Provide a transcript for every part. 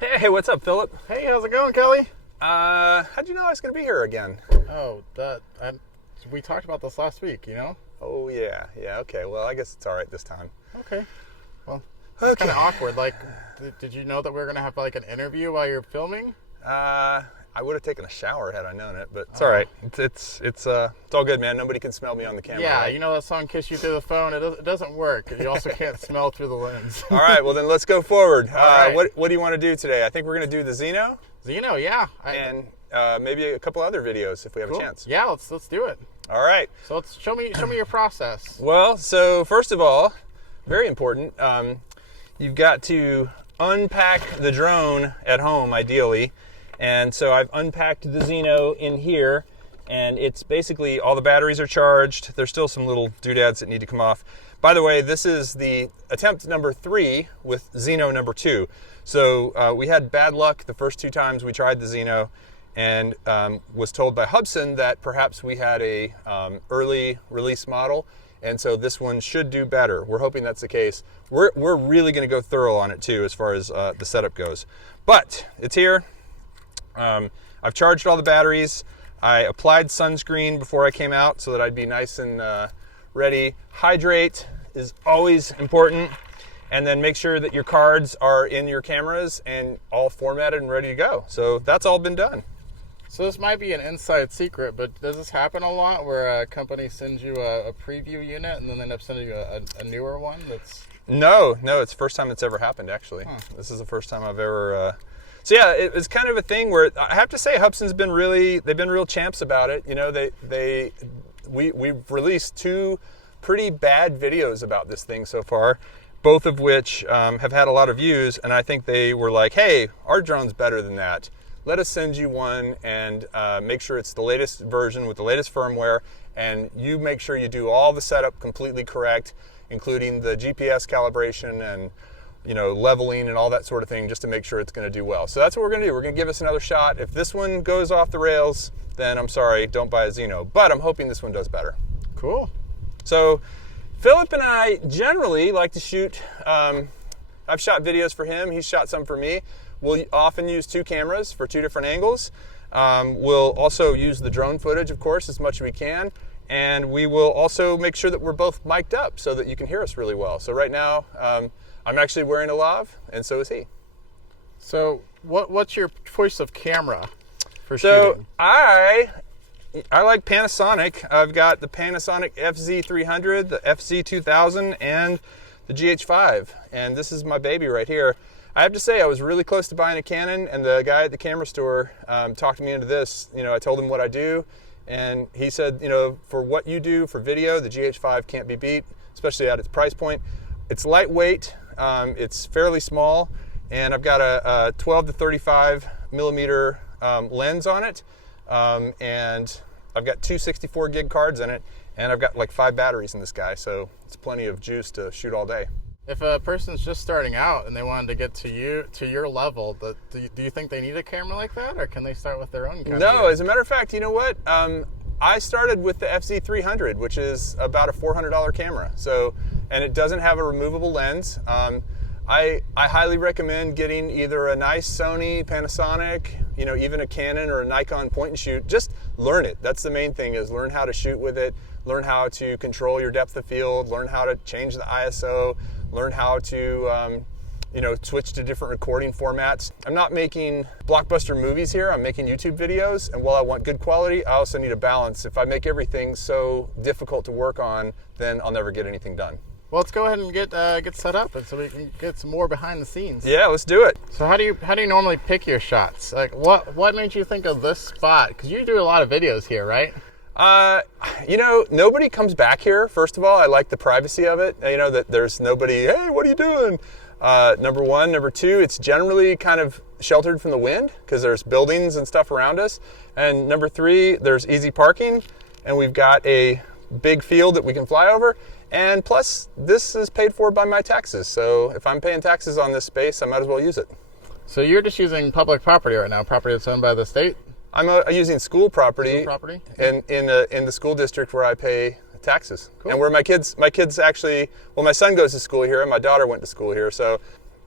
Hey, what's up, Philip? Hey, how's it going, Kelly? How'd you know I was going to be here again? Oh, we talked about this last week, you know? Oh, yeah. Yeah, okay. Well, I guess it's all right this time. Okay. Well, it's kind of awkward. Like, did you know that we were going to have, like, an interview while you're filming? I would have taken a shower had I known it, but it's all right. It's all good, man. Nobody can smell me on the camera. Yeah, right? you know that song, Kiss You Through the Phone? It doesn't work. You also can't smell through the lens. All right, well, then let's go forward. Right. What do you want to do today? I think we're going to do the Zino. Zino, yeah. And maybe a couple other videos if we have a chance. Yeah, let's do it. All right. So let's show me your process. Well, so first of all, very important, you've got to unpack the drone at home, ideally. And so I've unpacked the Zino in here, and it's basically all the batteries are charged. There's still some little doodads that need to come off. By the way, this is the attempt number 3 with Zino number 2. So we had bad luck the first 2 times we tried the Zino, and was told by Hubsan that perhaps we had a early release model, and so this one should do better. We're hoping that's the case. We're really going to go thorough on it too as far as the setup goes. But it's here. I've charged all the batteries. I applied sunscreen before I came out so that I'd be nice and ready. Hydrate is always important. And then make sure that your cards are in your cameras and all formatted and ready to go. So that's all been done. So this might be an inside secret, but does this happen a lot where a company sends you a preview unit and then they end up sending you a newer one that's... No, it's the first time it's ever happened, actually. Huh. This is the first time I've ever... So yeah, it's kind of a thing where I have to say Hubsan's been they've been real champs about it. You know, we've released 2 pretty bad videos about this thing so far, both of which have had a lot of views, and I think they were like, hey, our drone's better than that. Let us send you one and make sure it's the latest version with the latest firmware, and you make sure you do all the setup completely correct, including the GPS calibration and leveling and all that sort of thing, just to make sure it's going to do well. So that's what we're going to do. We're going to give this another shot. If this one goes off the rails, then I'm sorry, don't buy a Zino. But I'm hoping this one does better. Cool. So Philip and I generally like to shoot, I've shot videos for him, he's shot some for me. We'll often use 2 cameras for 2 different angles. We'll also use the drone footage, of course, as much as we can. And we will also make sure that we're both mic'd up so that you can hear us really well. So right now, I'm actually wearing a lav, and so is he. So what's your choice of camera for shooting? So I like Panasonic. I've got the Panasonic FZ300, the FZ2000, and the GH5. And this is my baby right here. I have to say I was really close to buying a Canon, and the guy at the camera store talked me into this. I told him what I do, and he said, for what you do for video, the GH5 can't be beat, especially at its price point. It's lightweight. It's fairly small, and I've got a 12 to 35 millimeter lens on it, and I've got 2 64 gig cards in it, and I've got like 5 batteries in this guy, so it's plenty of juice to shoot all day. If a person's just starting out and they wanted to get to your level, do you think they need a camera like that, or can they start with their own camera? No, as a matter of fact, you know what? I started with the FZ300, which is about a $400 camera. So, and it doesn't have a removable lens. I highly recommend getting either a nice Sony, Panasonic, even a Canon or a Nikon point and shoot. Just learn it. That's the main thing, is learn how to shoot with it, learn how to control your depth of field, learn how to change the ISO, learn how to switch to different recording formats. I'm not making blockbuster movies here, I'm making YouTube videos, and while I want good quality, I also need a balance. If I make everything so difficult to work on, then I'll never get anything done. Well, let's go ahead and get set up, and so we can get some more behind the scenes. Yeah, let's do it. So how do you normally pick your shots? Like, what made you think of this spot? Because you do a lot of videos here, right? Nobody comes back here. First of all, I like the privacy of it. That there's nobody, hey, what are you doing? Number 1. Number 2, it's generally kind of sheltered from the wind because there's buildings and stuff around us. And number 3, there's easy parking, and we've got a big field that we can fly over. And plus, this is paid for by my taxes. So if I'm paying taxes on this space, I might as well use it. So you're just using public property right now, property that's owned by the state? I'm using school property, Okay. in the school district where I pay taxes. Cool. And where my kids actually, well, my son goes to school here and my daughter went to school here. So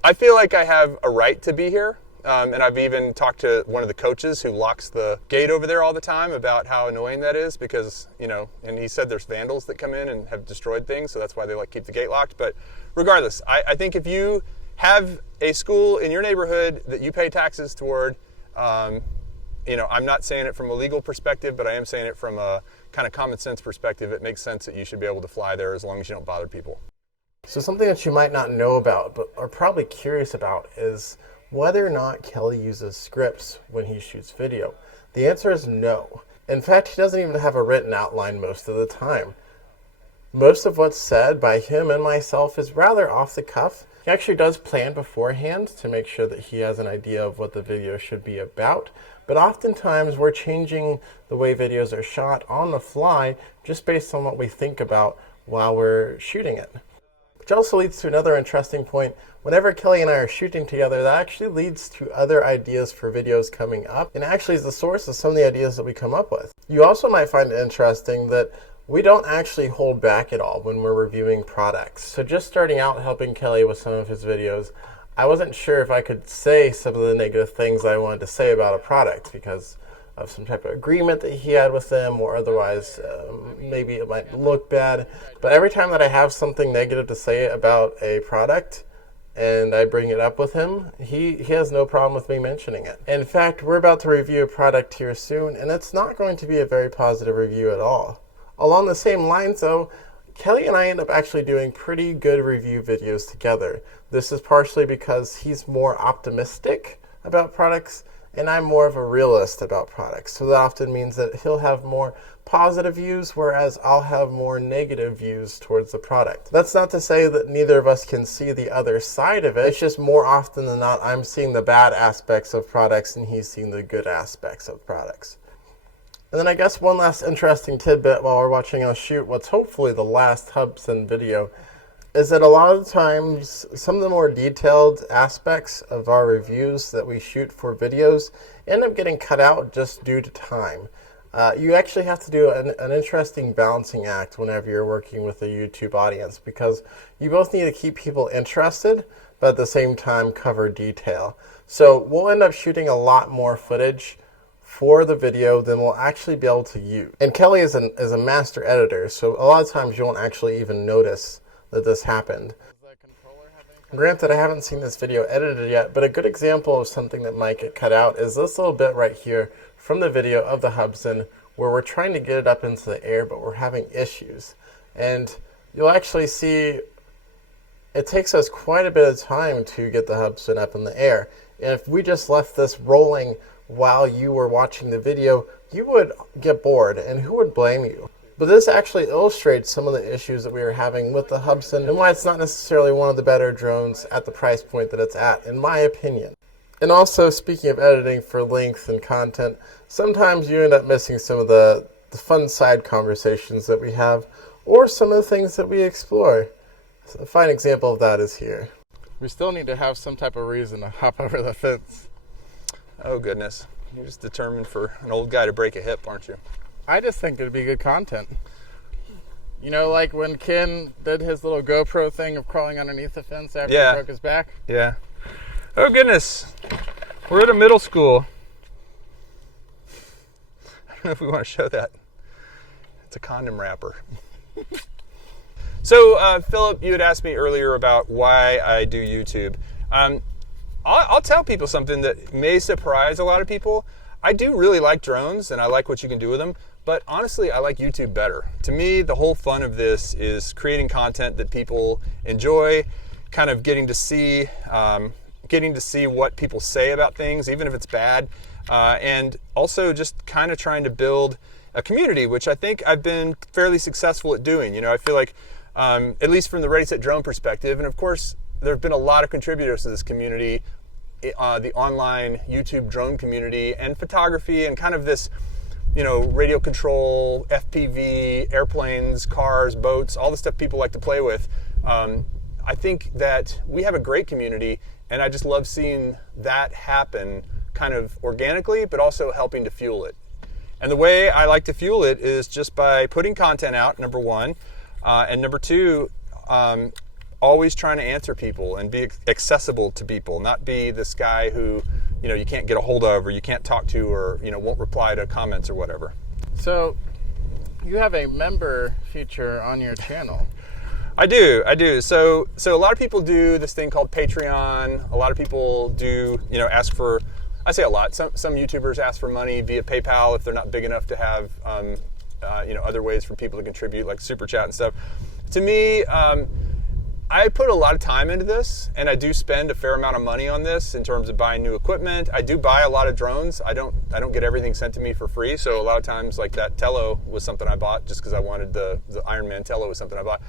I feel like I have a right to be here. And I've even talked to one of the coaches who locks the gate over there all the time about how annoying that is because, you know, and he said there's vandals that come in and have destroyed things, so that's why they like keep the gate locked. But regardless, I think if you have a school in your neighborhood that you pay taxes toward, you know, I'm not saying it from a legal perspective, but I am saying it from a kind of common sense perspective. It makes sense that you should be able to fly there as long as you don't bother people. So something that you might not know about, but are probably curious about, is whether or not Kelly uses scripts when he shoots video. The answer is no. In fact, he doesn't even have a written outline most of the time. Most of what's said by him and myself is rather off the cuff. He actually does plan beforehand to make sure that he has an idea of what the video should be about, but oftentimes we're changing the way videos are shot on the fly just based on what we think about while we're shooting it. Which also leads to another interesting point. Whenever Kelly and I are shooting together, that actually leads to other ideas for videos coming up, and actually is the source of some of the ideas that we come up with. You also might find it interesting that we don't actually hold back at all when we're reviewing products. So just starting out helping Kelly with some of his videos, I wasn't sure if I could say some of the negative things I wanted to say about a product because of some type of agreement that he had with them, or otherwise maybe it might look bad. But every time that I have something negative to say about a product and I bring it up with him, he has no problem with me mentioning it. In fact, we're about to review a product here soon, and it's not going to be a very positive review at all. Along the same lines though, Kelly and I end up actually doing pretty good review videos together. This is partially because he's more optimistic about products and I'm more of a realist about products. So that often means that he'll have more positive views, whereas I'll have more negative views towards the product. That's not to say that neither of us can see the other side of it. It's just more often than not, I'm seeing the bad aspects of products and he's seeing the good aspects of products. And then I guess one last interesting tidbit while we're watching us shoot what's hopefully the last 𝚘𝚘 video is that a lot of the times some of the more detailed aspects of our reviews that we shoot for videos end up getting cut out just due to time. You actually have to do an interesting balancing act whenever you're working with a YouTube audience because you both need to keep people interested but at the same time cover detail. So we'll end up shooting a lot more footage for the video than we'll actually be able to use. And Kelly is a master editor, so a lot of times you won't actually even notice that this happened. Granted, I haven't seen this video edited yet, but a good example of something that might get cut out is this little bit right here from the video of the 𝚘𝚘 where we're trying to get it up into the air, but we're having issues. And you'll actually see it takes us quite a bit of time to get the 𝚘𝚘 up in the air. And if we just left this rolling while you were watching the video, you would get bored, and who would blame you? But this actually illustrates some of the issues that we are having with the 𝚘𝚘 and why it's not necessarily one of the better drones at the price point that it's at, in my opinion. And also, speaking of editing for length and content, sometimes you end up missing some of the fun side conversations that we have, or some of the things that we explore. So a fine example of that is here. We still need to have some type of reason to hop over the fence. Oh goodness, you're just determined for an old guy to break a hip, aren't you? I just think it'd be good content. You know, like when Ken did his little GoPro thing of crawling underneath the fence after he broke his back? Yeah. Oh goodness, we're at a middle school. I don't know if we want to show that. It's a condom wrapper. So, Philip, you had asked me earlier about why I do YouTube. I'll tell people something that may surprise a lot of people. I do really like drones, and I like what you can do with them, but honestly, I like YouTube better. To me, the whole fun of this is creating content that people enjoy, kind of getting to see what people say about things, even if it's bad, and also just kind of trying to build a community, which I think I've been fairly successful at doing. You know, I feel like, at least from the Ready Set Drone perspective, and of course, there have been a lot of contributors to this community, the online YouTube drone community, and photography, and kind of this, you know, radio control, FPV, airplanes, cars, boats, all the stuff people like to play with. I think that we have a great community, and I just love seeing that happen kind of organically, but also helping to fuel it. And the way I like to fuel it is just by putting content out, number one, and number two, always trying to answer people and be accessible to people, not be this guy who you can't get a hold of, or you can't talk to, or won't reply to comments or whatever. So you have a member feature on your channel. I do. So a lot of people do this thing called Patreon. A lot of people do, ask for, I say a lot, some YouTubers ask for money via PayPal if they're not big enough to have, other ways for people to contribute, like Super Chat and stuff. To me, I put a lot of time into this, and I do spend a fair amount of money on this in terms of buying new equipment. I do buy a lot of drones. I don't get everything sent to me for free. So a lot of times, like that Tello was something I bought just because I wanted the Iron Man Tello was something I bought.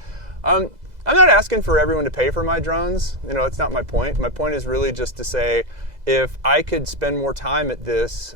I'm not asking for everyone to pay for my drones. It's not my point. My point is really just to say, if I could spend more time at this,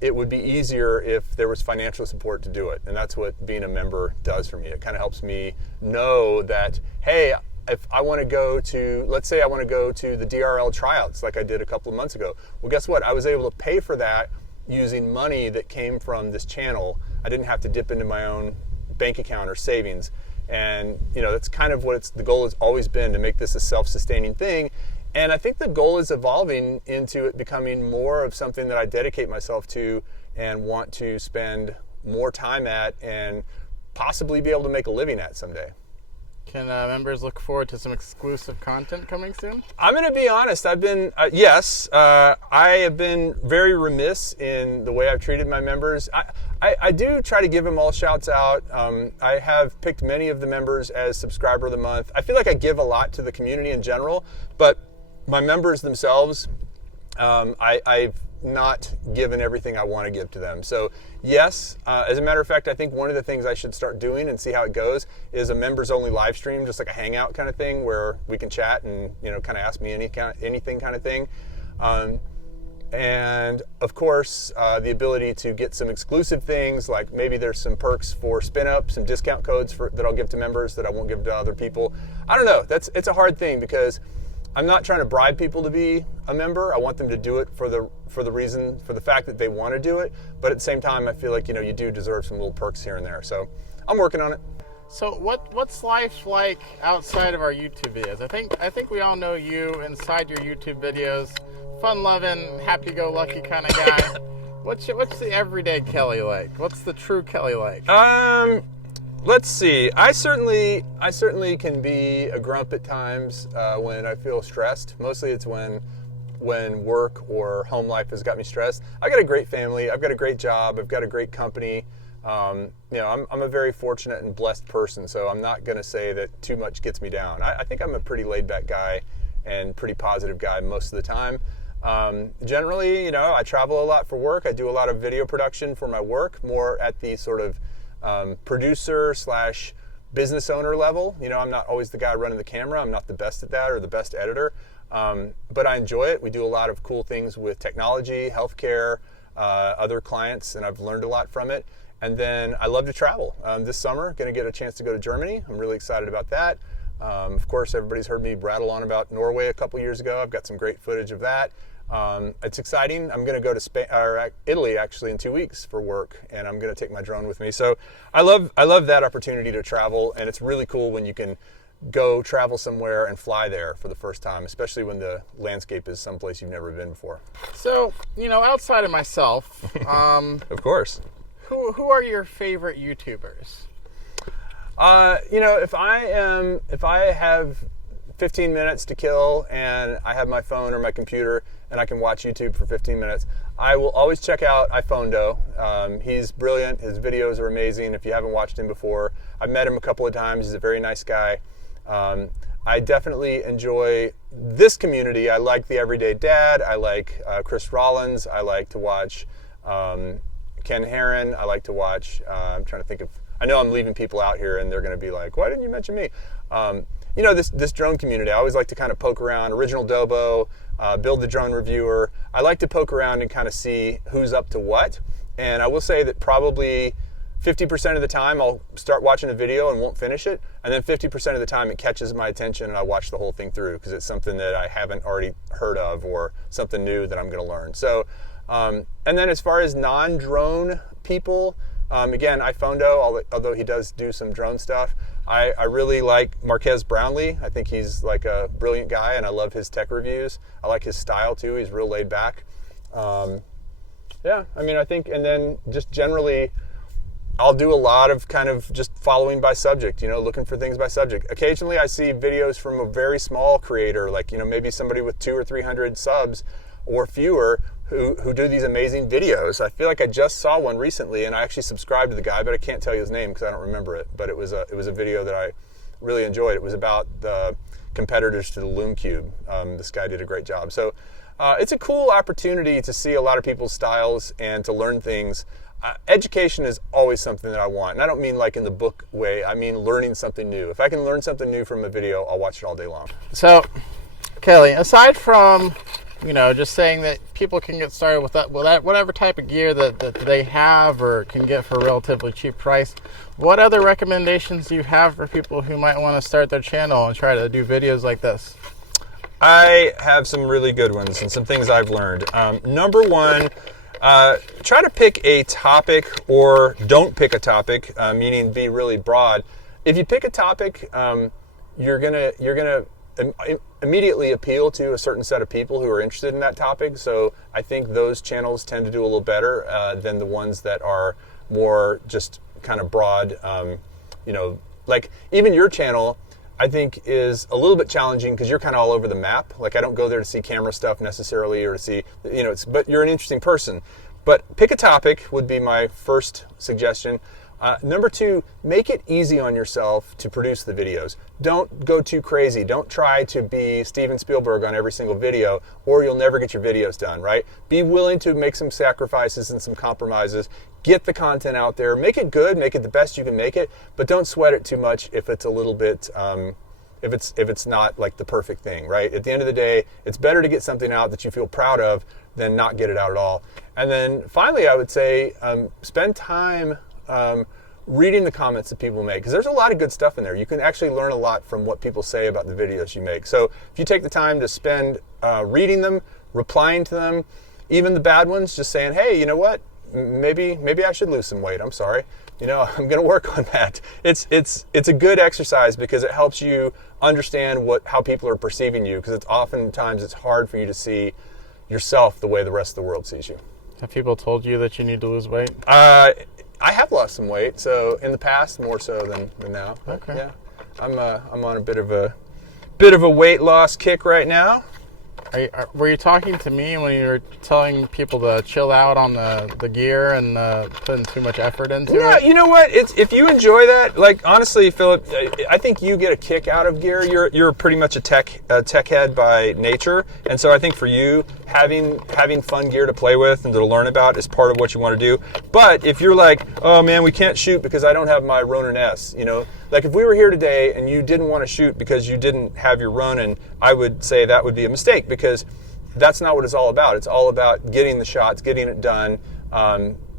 it would be easier if there was financial support to do it. And that's what being a member does for me. It kind of helps me know that, hey, if I want to go to, let's say I want to go to the DRL tryouts like I did a couple of months ago. Well, guess what? I was able to pay for that using money that came from this channel. I didn't have to dip into my own bank account or savings. And that's kind of what the goal has always been, to make this a self-sustaining thing. And I think the goal is evolving into it becoming more of something that I dedicate myself to and want to spend more time at and possibly be able to make a living at someday. Can members look forward to some exclusive content coming soon? I'm going to be honest. I've been, I have been very remiss in the way I've treated my members. I do try to give them all shouts out. I have picked many of the members as subscriber of the month. I feel like I give a lot to the community in general, but my members themselves, I've not given everything I want to give to them. So yes, as a matter of fact, I think one of the things I should start doing and see how it goes is a members only live stream, just like a hangout kind of thing where we can chat and kind of ask me anything kind of thing. And of course, the ability to get some exclusive things, like maybe there's some perks for spin up, some discount codes that I'll give to members that I won't give to other people. I don't know. It's a hard thing because I'm not trying to bribe people to be a member. I want them to do it for the fact that they want to do it. But at the same time, I feel like you do deserve some little perks here and there. So I'm working on it. So what's life like outside of our YouTube videos? I think we all know you inside your YouTube videos. Fun-loving, happy-go-lucky kind of guy. What's the everyday Kelly like? What's the true Kelly like? Let's see. I certainly can be a grump at times when I feel stressed. Mostly it's when work or home life has got me stressed. I've got a great family. I've got a great job. I've got a great company. I'm a very fortunate and blessed person, so I'm not going to say that too much gets me down. I think I'm a pretty laid-back guy and pretty positive guy most of the time. Generally, I travel a lot for work. I do a lot of video production for my work, more at the sort of producer / business owner level. I'm not always the guy running the camera. I'm not the best at that or the best editor, but I enjoy it. We do a lot of cool things with technology, healthcare, other clients, and I've learned a lot from it. And then I love to travel. This summer, going to get a chance to go to Germany. I'm really excited about that. Of course, everybody's heard me rattle on about Norway a couple years ago. I've got some great footage of that. It's exciting. I'm going to go to Italy actually in 2 weeks for work, and I'm going to take my drone with me. So I love that opportunity to travel, and it's really cool when you can go travel somewhere and fly there for the first time, especially when the landscape is someplace you've never been before. So, outside of myself, of course, who are your favorite YouTubers? If I have 15 minutes to kill and I have my phone or my computer and I can watch YouTube for 15 minutes, I will always check out 𝚘𝚘𝚏𝚘𝚏𝚘. He's brilliant. His videos are amazing. If you haven't watched him before, I've met him a couple of times. He's a very nice guy. I definitely enjoy this community. I like The Everyday Dad. I like Chris Rollins. I like to watch Ken Heron. I like to watch, I'm trying to think of, I know I'm leaving people out here and they're going to be like, why didn't you mention me? This drone community, I always like to kind of poke around. Original Dobo, Build the Drone Reviewer. I like to poke around and kind of see who's up to what. And I will say that probably 50% of the time I'll start watching a video and won't finish it. And then 50% of the time it catches my attention and I watch the whole thing through because it's something that I haven't already heard of or something new that I'm going to learn. So, and then as far as non-drone people, again, 𝚘𝚘𝚏𝚘𝚏, although he does do some drone stuff, I really like 𝚑𝚘𝚝 Brownlee. I think he's like a brilliant guy, and I love his tech reviews. I like his style too. He's real laid back. Yeah, I mean, I think, and then just generally, I'll do a lot of kind of just following by subject, you know, looking for things by subject. Occasionally I see videos from a very small creator, like, you know, maybe somebody with 200 or 300 subs or fewer who do these amazing videos. I feel like I just saw one recently, and I actually subscribed to the guy, but I can't tell you his name because I don't remember it. But it was a video that I really enjoyed. It was about the competitors to the Loom Cube. This guy did a great job. So it's a cool opportunity to see a lot of people's styles and to learn things. Education is always something that I want. And I don't mean like in the book way. I mean learning something new. If I can learn something new from a video, I'll watch it all day long. So, Kelly, aside from, you know, just saying that people can get started with that, whatever type of gear that they have or can get for a relatively cheap price, what other recommendations do you have for people who might want to start their channel and try to do videos like this? I have some really good ones and some things I've learned. Number one, try to pick a topic, or don't pick a topic, meaning be really broad. If you pick a topic, you're gonna immediately appeal to a certain set of people who are interested in that topic. So I think those channels tend to do a little better than the ones that are more just kind of broad. You know, like even your channel, I think is a little bit challenging because you're kind of all over the map. Like I don't go there to see camera stuff necessarily, or to see, you know, but you're an interesting person. But pick a topic would be my first suggestion. Number two, make it easy on yourself to produce the videos. Don't go too crazy. Don't try to be Steven Spielberg on every single video, or you'll never get your videos done, right? Be willing to make some sacrifices and some compromises. Get the content out there. Make it good. Make it the best you can make it, but don't sweat it too much if it's a little bit, if it's not like the perfect thing, right? At the end of the day, it's better to get something out that you feel proud of than not get it out at all. And then finally, I would say spend time reading the comments that people make, because there's a lot of good stuff in there. You can actually learn a lot from what people say about the videos you make. So if you take the time to spend reading them, replying to them, even the bad ones, just saying, hey, you know what? Maybe I should lose some weight. I'm sorry. You know, I'm going to work on that. It's a good exercise because it helps you understand how people are perceiving you, because oftentimes it's hard for you to see yourself the way the rest of the world sees you. Have people told you that you need to lose weight? I have lost some weight, so in the past more so than now. Okay. Yeah, I'm on a bit of a weight loss kick right now. Were you talking to me when you were telling people to chill out on the gear and putting too much effort into it? Yeah, you know what? If you enjoy that, like honestly, Philip, I think you get a kick out of gear. You're pretty much a tech head by nature, and so I think for you, having fun gear to play with and to learn about is part of what you want to do. But if you're like, oh man, we can't shoot because I don't have my Ronin S, you know, like if we were here today and you didn't want to shoot because you didn't have your Ronin, I would say that would be a mistake, because that's not what it's all about. It's all about getting the shots, getting it done.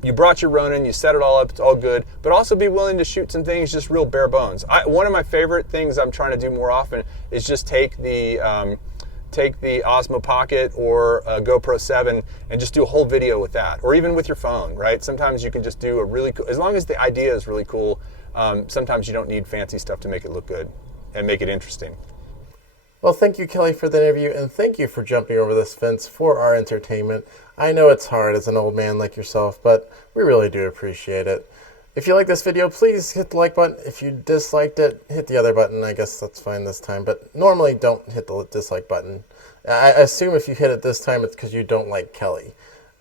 You brought your Ronin, you set it all up, it's all good, but also be willing to shoot some things just real bare bones. One of my favorite things I'm trying to do more often is just take the Osmo Pocket or a GoPro 7 and just do a whole video with that, or even with your phone, right? Sometimes you can just do a really cool, as long as the idea is really cool, sometimes you don't need fancy stuff to make it look good and make it interesting. Well, thank you, Kelly, for the interview, and thank you for jumping over this fence for our entertainment. I know it's hard as an old man like yourself, but we really do appreciate it. If you like this video, please hit the like button. If you disliked it, hit the other button. I guess that's fine this time, but normally don't hit the dislike button. I assume if you hit it this time, it's because you don't like Kelly.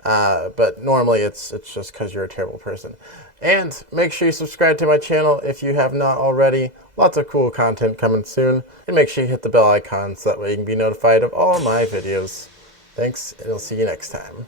But normally it's just because you're a terrible person. And make sure you subscribe to my channel if you have not already. Lots of cool content coming soon. And make sure you hit the bell icon so that way you can be notified of all my videos. Thanks, and I'll see you next time.